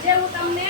આજે હું તમને